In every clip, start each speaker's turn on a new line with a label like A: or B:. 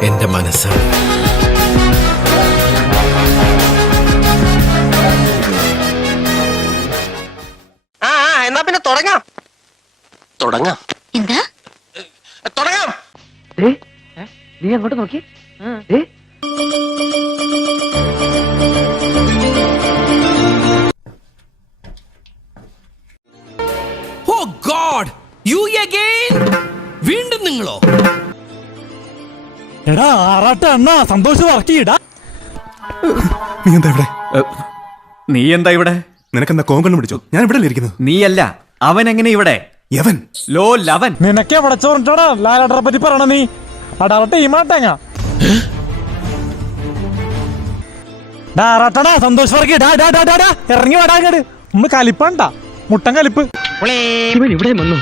A: മനസ്സാണ്
B: ആ, എന്നാ പിന്നെ തുടങ്ങാം. തുടങ്ങാം.
C: എന്താ?
B: തുടങ്ങാം.
D: നീ അങ്ങോട്ട് നോക്കി.
A: ഓ ഗോഡ് യു അഗൈൻ വീണ്ടും നിങ്ങളോ?
E: എടാ ആറാട്ട അണ്ണ സന്തോഷം വർക്കിയിടാ
F: നീ എന്താ ഇവിടെ?
G: നീ എന്താ ഇവിടെ?
F: നിനക്കെന്താ കോങ്കണ്ണം പിടിച്ചോ? ഞാൻ ഇവിടെ ഇരിക്കുന്നത്.
G: നീയല്ല അവൻ എങ്ങനെ ഇവിടെ?
F: യവൻ.
G: ലോ ലവൻ.
E: നിനക്കെ എവിടെ ചോറിട്ടോടാ ലാലാട്ടറെ പറ്റി പറയണ നീ. അടാറ ടീമാട്ടേങ്ങ ആറാട്ടടാ സന്തോഷ് വർക്കി ഡാ ഡാ ഡാ ഡാ ഇറങ്ങി വടാ അങ്ങട്. നമ്മൾ കലിപ്പണ്ട. മുട്ടൻ കലിപ്പ്.
D: ഇവൻ ഇവിടെ വന്നു.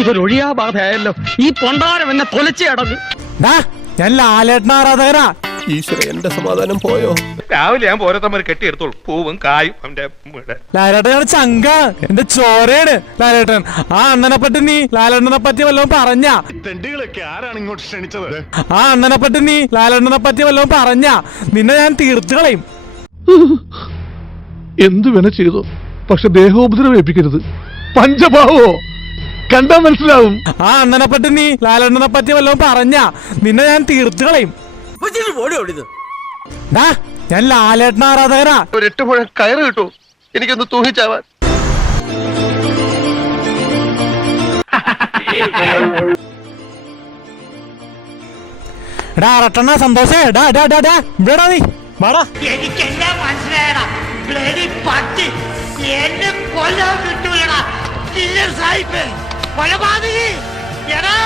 D: ഇതൊരു ഒഴിയാ ബാധയായല്ലോ ഈ പൊണ്ടാരം എന്നെ തൊലച്ച് അടങ്ങും
E: ഡാ ഞാൻ ലാലേട്ടൻ ആരാധകനാ.
B: ഈശ്വര എന്റെ സമാധാനം പോയോ?
H: രാവിലെ ഞാൻ ഓരോരുത്തന്മാർ കെട്ടിയെടുത്തോളൂ. പൂവും കായും അവന്റെ
E: ലാലേട്ടൻ ഞാൻ ചങ്ക. എന്റെ ചോരയാണ് ലാലേട്ടൻ. ആ അണ്ണനെ പറ്റി നീ ലാലേട്ടനെ പറ്റി വല്ലതും പറഞ്ഞ. ആ അണ്ണനെ പറ്റി നീ ലാലേട്ടനെ പറ്റി വല്ലതും പറഞ്ഞ. നിന്നെ ഞാൻ തീർത്തു കളയും.
I: എന്തു വേണ ചെയ്തു? പക്ഷെ ദേഹോപദ്രവം ഏൽപ്പിക്കരുത്. പഞ്ചഭാവോ? കണ്ടാ മനസ്സിലാവും.
E: ആ അണ്ണനെ പറ്റി നീ ലാലണ്ണനെ പറ്റി വല്ലതും പറഞ്ഞ. നിന്നെ ഞാൻ തീർത്തു കളയും. ഡാ, ഞാൻ ലാലേട്ടൻ ആരാധകരാ.
B: ഒരു എട്ട് മുഴം കയറ് കിട്ടൂ. എനിക്കൊന്ന് തൂങ്ങിച്ചാവാൻ.
E: എടാ അറട്ടണ്ണ സന്തോഷേ. ഡാ ഡാ ഡാ ഡാ. ഇവിടെടാ നീ. വാടാ.
J: എനിക്കെല്ലാം മനസ്സിലായടാ. ബ്ലഡി പട്ടി. എന്നെ കൊല്ലാൻ കിട്ടൂലടാ. കില്ലർ സാഹിബ്. കൊലപാതകി. എടാ